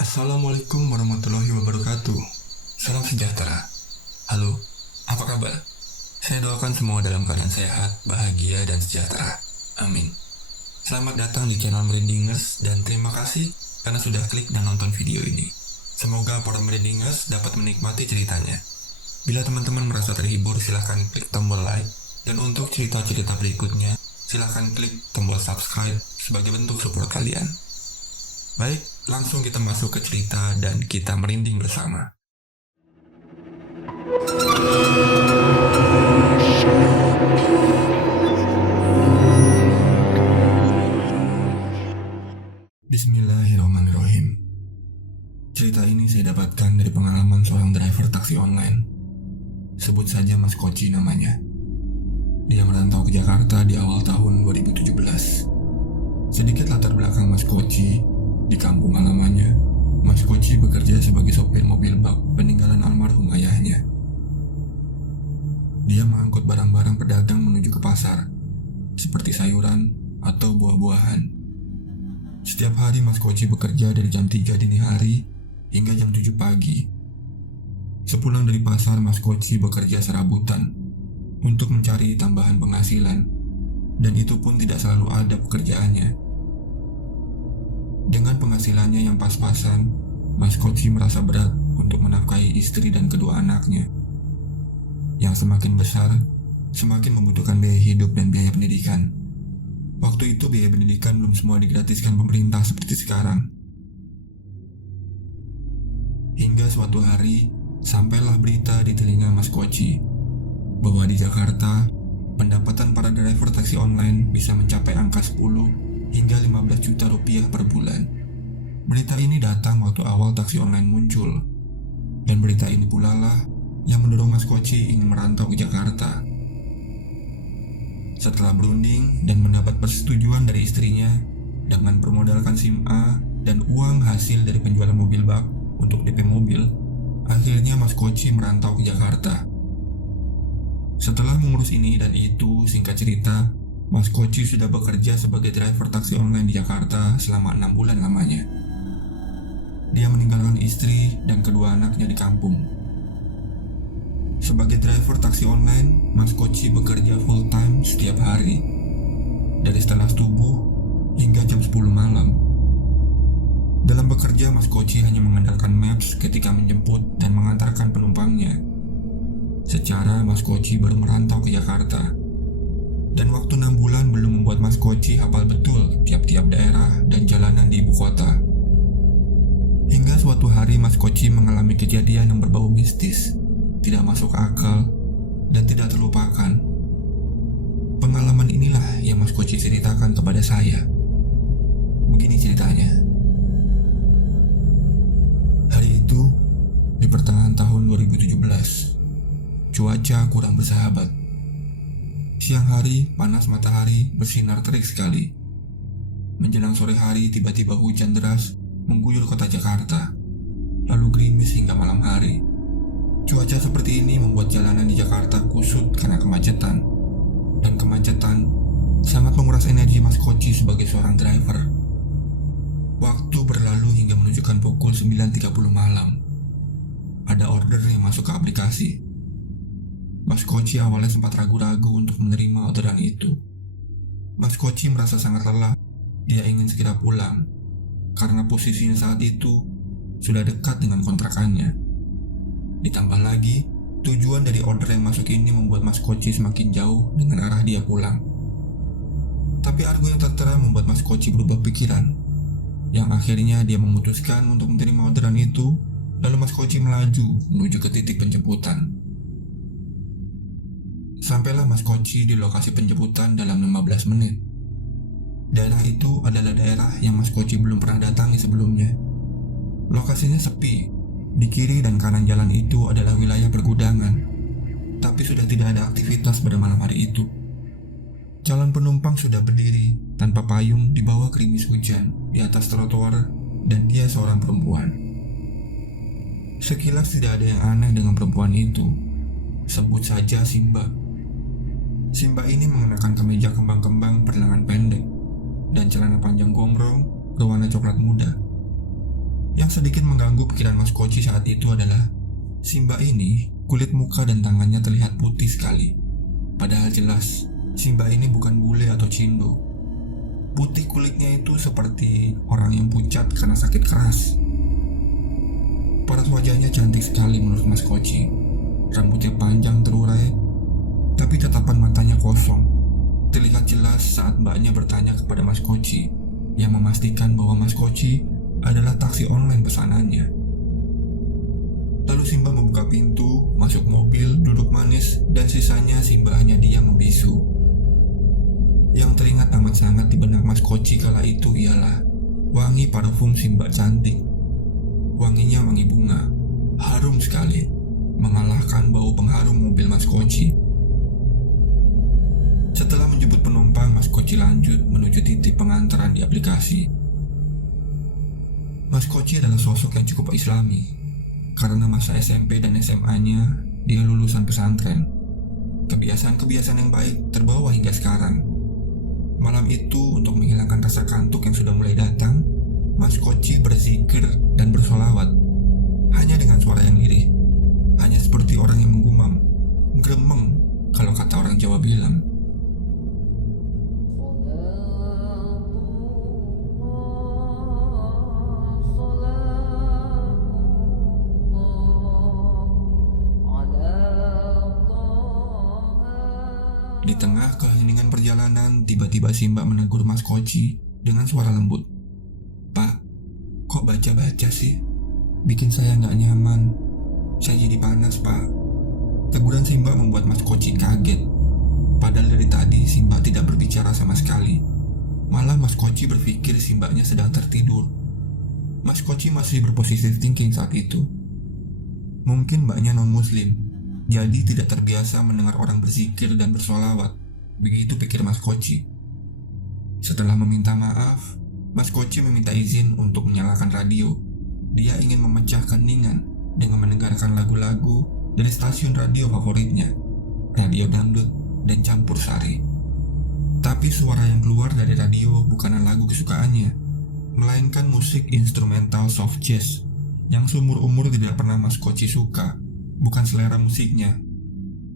Assalamualaikum warahmatullahi wabarakatuh. Salam sejahtera. Halo, apa kabar? Saya doakan semua dalam keadaan sehat, bahagia, dan sejahtera. Amin. Selamat datang di channel Merindingers dan terima kasih karena sudah klik dan nonton video ini. Semoga para Merindingers dapat menikmati ceritanya. Bila teman-teman merasa terhibur, silahkan klik tombol like. Dan untuk cerita-cerita berikutnya, silahkan klik tombol subscribe sebagai bentuk support kalian. Baik, langsung kita masuk ke cerita dan kita merinding bersama. Bismillahirrahmanirrahim. Cerita ini saya dapatkan dari pengalaman seorang driver taksi online. Sebut saja Mas Koci namanya. Dia merantau ke Jakarta di awal tahun 2017. Sedikit latar belakang Mas Koci. Di kampung halamannya, Mas Koci bekerja sebagai sopir mobil bak peninggalan almarhum ayahnya. Dia mengangkut barang-barang pedagang menuju ke pasar, seperti sayuran atau buah-buahan. Setiap hari Mas Koci bekerja dari jam 3 dini hari hingga jam 7 pagi. Sepulang dari pasar, Mas Koci bekerja serabutan untuk mencari tambahan penghasilan, dan itu pun tidak selalu ada pekerjaannya. Dengan penghasilannya yang pas-pasan, Mas Koci merasa berat untuk menafkahi istri dan kedua anaknya. Yang semakin besar, semakin membutuhkan biaya hidup dan biaya pendidikan. Waktu itu biaya pendidikan belum semua digratiskan pemerintah seperti sekarang. Hingga suatu hari, sampailah berita di telinga Mas Koci bahwa di Jakarta, pendapatan para driver taksi online bisa mencapai angka 10 hingga 15 juta rupiah per bulan. Berita ini datang waktu awal taksi online muncul, dan berita ini pula lah yang mendorong Mas Koci ingin merantau ke Jakarta. Setelah berunding dan mendapat persetujuan dari istrinya dengan bermodalkan SIM A dan uang hasil dari penjualan mobil bak untuk DP mobil, akhirnya Mas Koci merantau ke Jakarta. Setelah mengurus ini dan itu, singkat cerita, Mas Koci sudah bekerja sebagai driver taksi online di Jakarta selama 6 bulan lamanya. Dia meninggalkan istri dan kedua anaknya di kampung. Sebagai driver taksi online, Mas Koci bekerja full time setiap hari, dari setelah subuh hingga jam 10 malam. Dalam bekerja, Mas Koci hanya mengandalkan Maps ketika menjemput dan mengantarkan penumpangnya. Secara Mas Koci baru merantau ke Jakarta, dan waktu 6 bulan belum membuat Mas Koci hafal betul tiap-tiap daerah dan jalanan di ibu kota. Hingga suatu hari Mas Koci mengalami kejadian yang berbau mistis, tidak masuk akal, dan tidak terlupakan. Pengalaman inilah yang Mas Koci ceritakan kepada saya. Begini ceritanya. Hari itu, di pertengahan tahun 2017, cuaca kurang bersahabat. Siang hari, panas matahari bersinar terik sekali. Menjelang sore hari, tiba-tiba hujan deras mengguyur kota Jakarta, lalu gerimis hingga malam hari. Cuaca seperti ini membuat jalanan di Jakarta kusut karena kemacetan. Dan kemacetan sangat menguras energi Mas Koci sebagai seorang driver. Waktu berlalu hingga menunjukkan pukul 9.30 malam. Ada order yang masuk ke aplikasi. Mas Koci awalnya sempat ragu-ragu untuk menerima orderan itu. Mas Koci merasa sangat lelah. Dia ingin segera pulang, karena posisinya saat itu sudah dekat dengan kontrakannya. Ditambah lagi, tujuan dari order yang masuk ini membuat Mas Koci semakin jauh dengan arah dia pulang. Tapi argo yang tertera membuat Mas Koci berubah pikiran, yang akhirnya dia memutuskan untuk menerima orderan itu. Lalu Mas Koci melaju menuju ke titik penjemputan. Sampailah Mas Koci di lokasi penjemputan dalam 15 menit. Daerah itu adalah daerah yang Mas Koci belum pernah datangi sebelumnya. Lokasinya sepi. Di kiri dan kanan jalan itu adalah wilayah pergudangan, tapi sudah tidak ada aktivitas pada malam hari itu. Calon penumpang sudah berdiri tanpa payung di bawah gerimis hujan di atas trotoar, dan dia seorang perempuan. Sekilas tidak ada yang aneh dengan perempuan itu. Sebut saja Simba. Simba ini mengenakan kemeja kembang-kembang berlengan pendek dan celana panjang gombrong berwarna coklat muda. Yang sedikit mengganggu pikiran Mas Koci saat itu adalah Simba ini kulit muka dan tangannya terlihat putih sekali. Padahal jelas Simba ini bukan bule atau cindo. Putih kulitnya itu seperti orang yang pucat karena sakit keras. Paras wajahnya cantik sekali menurut Mas Koci. Rambutnya panjang terurai, tapi tatapan matanya kosong. Terlihat jelas saat mbaknya bertanya kepada Mas Koci, yang memastikan bahwa Mas Koci adalah taksi online pesanannya. Lalu Simba membuka pintu, masuk mobil, duduk manis, dan sisanya Simba hanya diam membisu. Yang teringat amat sangat di benak Mas Koci kala itu ialah wangi parfum Simba cantik. Wanginya wangi bunga, harum sekali, mengalahkan bau pengharum mobil Mas Koci. Setelah menjemput penumpang, Mas Koci lanjut menuju titik pengantaran di aplikasi. Mas Koci adalah sosok yang cukup islami, karena masa SMP dan SMA-nya dia lulusan pesantren. Kebiasaan-kebiasaan yang baik terbawa hingga sekarang. Malam itu, untuk menghilangkan rasa kantuk yang sudah mulai datang, Mas Koci berzikir dan bersolawat, hanya dengan suara yang lirih, hanya seperti orang yang menggumam, gremeng kalau kata orang Jawa bilang. Di tengah keheningan perjalanan, tiba-tiba Simba menegur Mas Koci dengan suara lembut. "Pak, kok baca-baca sih? Bikin saya nggak nyaman. Saya jadi panas, Pak." Teguran Simba membuat Mas Koci kaget. Padahal dari tadi Simba tidak berbicara sama sekali. Malah Mas Koci berpikir Simbanya sedang tertidur. Mas Koci masih berpositif thinking saat itu. Mungkin mbaknya non-muslim, jadi tidak terbiasa mendengar orang berzikir dan bersolawat. Begitu pikir Mas Koci. Setelah meminta maaf, Mas Koci meminta izin untuk menyalakan radio. Dia ingin memecah keheningan dengan mendengarkan lagu-lagu dari stasiun radio favoritnya, radio dangdut dan campur sari. Tapi suara yang keluar dari radio bukanlah lagu kesukaannya, melainkan musik instrumental soft jazz yang seumur-umur tidak pernah Mas Koci suka. Bukan selera musiknya,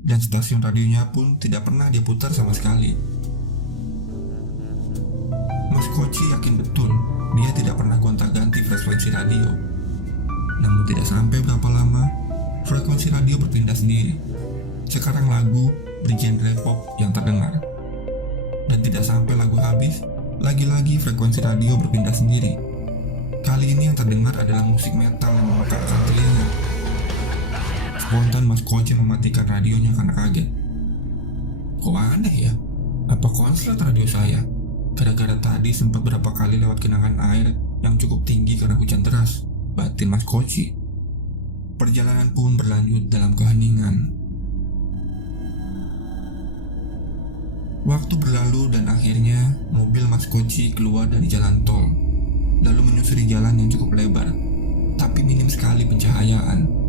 dan stasiun radionya pun tidak pernah dia putar sama sekali. Mas Koci yakin betul dia tidak pernah gonta-ganti frekuensi radio. Namun tidak sampai berapa lama, frekuensi radio berpindah sendiri. Sekarang lagu bergenre pop yang terdengar. Dan tidak sampai lagu habis, lagi-lagi frekuensi radio berpindah sendiri. Kali ini yang terdengar adalah musik metal yang memekarkan telinga. Spontan Mas Koci mematikan radionya karena kaget. Kok aneh ya? Apa konslet radio saya? Gara-gara tadi sempat berapa kali lewat genangan air yang cukup tinggi karena hujan deras, batin Mas Koci. Perjalanan pun berlanjut dalam keheningan. Waktu berlalu dan akhirnya mobil Mas Koci keluar dari jalan tol, lalu menyusuri jalan yang cukup lebar, tapi minim sekali pencahayaan.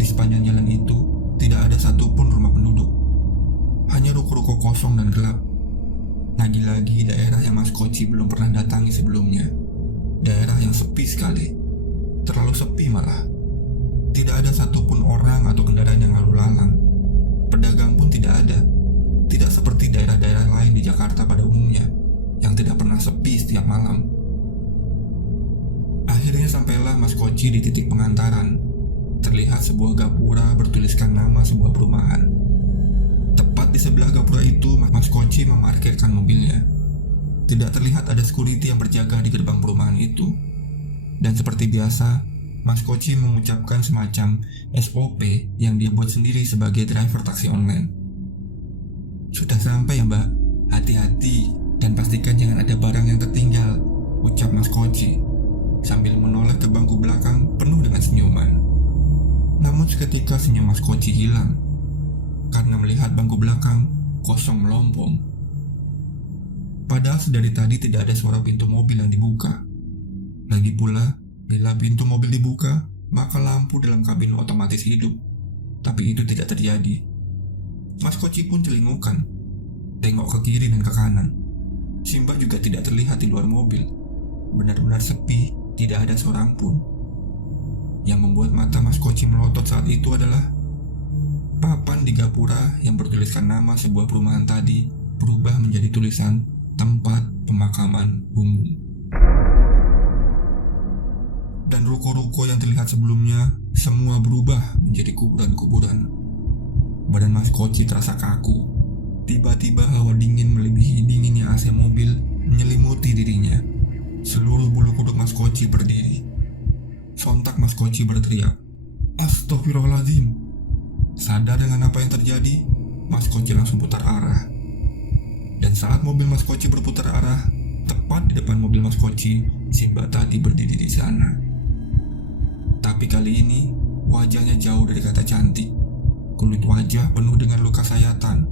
Di sepanjang jalan itu tidak ada satupun rumah penduduk, hanya ruko-ruko kosong dan gelap. Lagi-lagi daerah yang Mas Koci belum pernah datangi sebelumnya, daerah yang sepi sekali, terlalu sepi malah. Tidak ada satupun orang atau kendaraan yang lalu lalang. Pedagang pun tidak ada, tidak seperti daerah-daerah lain di Jakarta pada umumnya yang tidak pernah sepi setiap malam. Akhirnya sampailah Mas Koci di titik pengantaran. Terlihat sebuah gapura bertuliskan nama sebuah perumahan. Tepat di sebelah gapura itu, Mas Koci memarkirkan mobilnya. Tidak terlihat ada security yang berjaga di gerbang perumahan itu. Dan seperti biasa, Mas Koci mengucapkan semacam SOP yang dia buat sendiri sebagai driver taksi online. "Sudah sampai ya, Mbak? Hati-hati dan pastikan jangan ada barang yang tertinggal," ucap Mas Koci sambil menoleh ke bangku belakang penuh dengan senyuman. Namun seketika senyum Mas Koci hilang karena melihat bangku belakang kosong melompong. Padahal sedari tadi tidak ada suara pintu mobil yang dibuka. Lagi pula, bila pintu mobil dibuka, maka lampu dalam kabin otomatis hidup. Tapi itu tidak terjadi. Mas Koci pun celingukan, tengok ke kiri dan ke kanan. Simba juga tidak terlihat di luar mobil. Benar-benar sepi tidak ada seorang pun. Yang membuat mata Mas Koci melotot saat itu adalah papan di gapura yang bertuliskan nama sebuah perumahan tadi berubah menjadi tulisan tempat pemakaman umum. Dan ruko-ruko yang terlihat sebelumnya semua berubah menjadi kuburan-kuburan. Badan Mas Koci terasa kaku. Tiba-tiba hawa dingin melebihi dinginnya AC mobil menyelimuti dirinya. Seluruh bulu kuduk Mas Koci berdiri. Sontak Mas Koci berteriak, "Astagfirullahaladzim!" Sadar dengan apa yang terjadi, Mas Koci langsung putar arah. Dan saat mobil Mas Koci berputar arah, tepat di depan mobil Mas Koci, si Mbak tadi berdiri di sana. Tapi kali ini, wajahnya jauh dari kata cantik. Kulit wajah penuh dengan luka sayatan.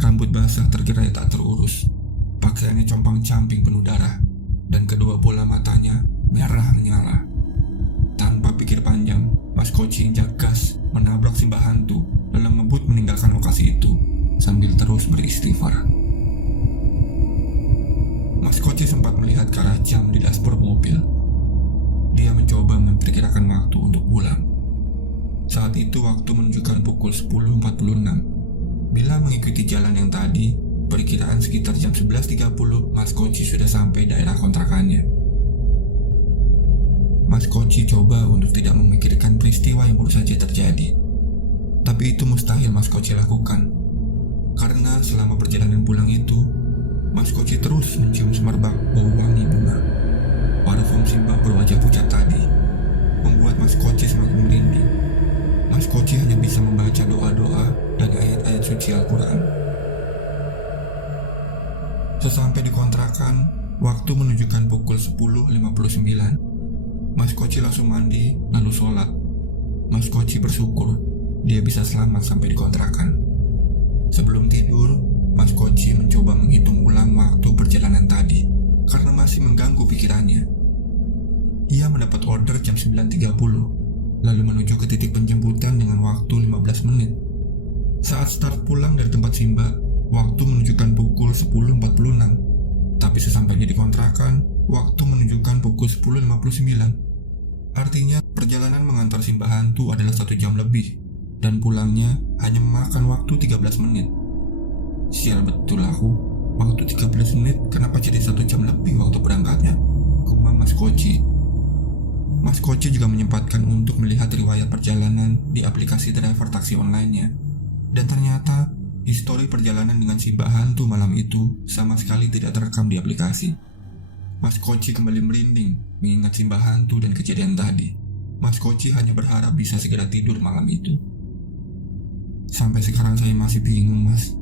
Rambut basah tergerai tak terurus. Pakaiannya compang-camping penuh darah. Dan kedua bola matanya merah menyala. Tanpa pikir panjang, Mas Koci injak gas, menabrak si mbak hantu, lalu ngebut meninggalkan lokasi itu, sambil terus beristighfar. Mas Koci sempat melihat ke arah jam di dashboard mobil. Dia mencoba memperkirakan waktu untuk pulang. Saat itu waktu menunjukkan pukul 10.46. Bila mengikuti jalan yang tadi, perkiraan sekitar jam 11.30 Mas Koci sudah sampai daerah kontrakannya. Mas Koci coba untuk tidak memikirkan peristiwa yang baru saja terjadi. Tapi itu mustahil Mas Koci lakukan. Karena selama perjalanan pulang itu, Mas Koci terus mencium semerbak bau wangi bunga. Parfum si mbak berwajah pucat tadi membuat Mas Koci semakin merinding. Mas Koci hanya bisa membaca doa-doa dan ayat-ayat suci Al-Quran. Sesampai di kontrakan, waktu menunjukkan pukul 10.59. Mas Koci langsung mandi, lalu sholat. Mas Koci bersyukur dia bisa selamat sampai di kontrakan. Sebelum tidur, Mas Koci mencoba menghitung ulang waktu perjalanan tadi karena masih mengganggu pikirannya. Ia mendapat order jam 9.30, lalu menuju ke titik penjemputan dengan waktu 15 menit. Saat start pulang dari tempat Simba, waktu menunjukkan pukul 10.46. Tapi sesampainya di kontrakan, waktu menunjukkan pukul 10.59. Artinya perjalanan mengantar si mbak hantu adalah 1 jam lebih, dan pulangnya hanya memakan waktu 13 menit. Sial betul aku, waktu 13 menit kenapa jadi 1 jam lebih waktu berangkatnya? Gumam Mas Koci. Mas Koci juga menyempatkan untuk melihat riwayat perjalanan di aplikasi driver taksi online-nya. Dan ternyata histori perjalanan dengan si mbak hantu malam itu sama sekali tidak terekam di aplikasi. Mas Koci kembali merinding mengingat si mbak hantu dan kejadian tadi. Mas Koci hanya berharap bisa segera tidur malam itu. Sampai sekarang saya masih bingung, Mas.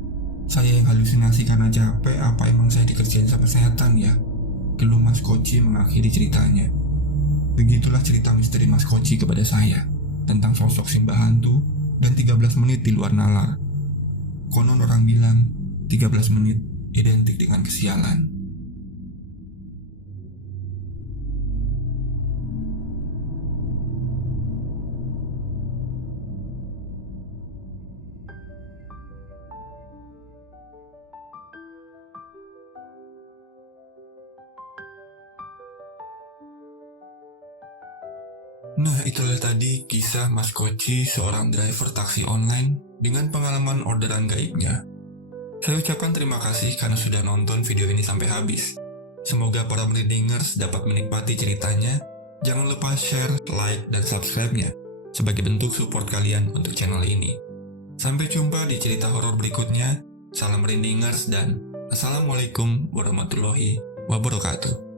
Saya yang halusinasi karena capek, apa emang saya dikerjain sama setan ya? Geluh Mas Koci mengakhiri ceritanya. Begitulah cerita misteri Mas Koci kepada saya tentang sosok si mbak hantu dan 13 menit di luar nalar. Konon orang bilang 13 menit identik dengan kesialan. Nah, itulah tadi kisah Mas Koci, seorang driver taksi online dengan pengalaman orderan gaibnya. Saya ucapkan terima kasih karena sudah nonton video ini sampai habis. Semoga para merindingers dapat menikmati ceritanya. Jangan lupa share, like, dan subscribe-nya sebagai bentuk support kalian untuk channel ini. Sampai jumpa di cerita horor berikutnya. Salam merindingers dan Assalamualaikum warahmatullahi wabarakatuh.